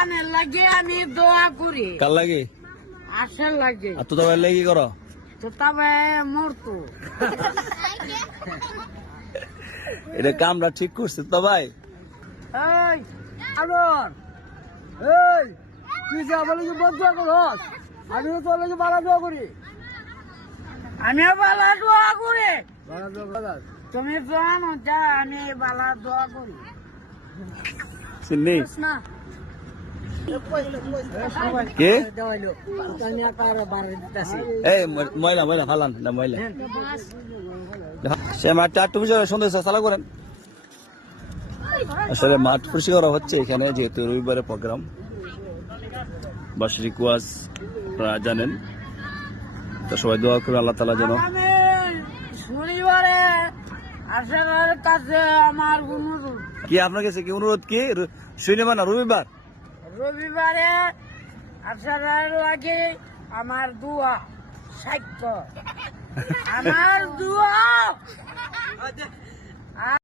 জানের লাগে আমি দোয়া করি। কার লাগে? আশার লাগে। আর তো তবে লাগে কি করো? তো তবে মরতো। এটা কামরা ঠিক করছে তো ভাই। এই আলোর, এই তুই যা বলে কি বদুয়া করস? আমি তো তোর লাগে বালা দোয়া করি। আমিও বালা দোয়া করি। তুমি জানো যা আমি বালা দোয়া করি। চিন্নি না কে? দেওয়াইলো আমি আবার বাড়ি দিতেছি। এই ময়লা ময়লা ফালান না ময়লা। সে মাঠটা একটু বিষয় সন্দেশ চালু করেন। আসলে মাঠ পরিষ্কার করা হচ্ছে এখানে, যেহেতু রবিবারের প্রোগ্রাম। বার্ষিক ওয়াজ আপনারা জানেন, তো সবাই দোয়া করে আল্লাহ তাআলা যেন। আমি শনিবারে আশার কাছে আমার অনুরোধ। কি আপনার কাছে কি অনুরোধ? কি শনিবার না রবিবার? রবিবারে আশার লাগে আমার দোয়া সাক্ষ্য, আমার দোয়া।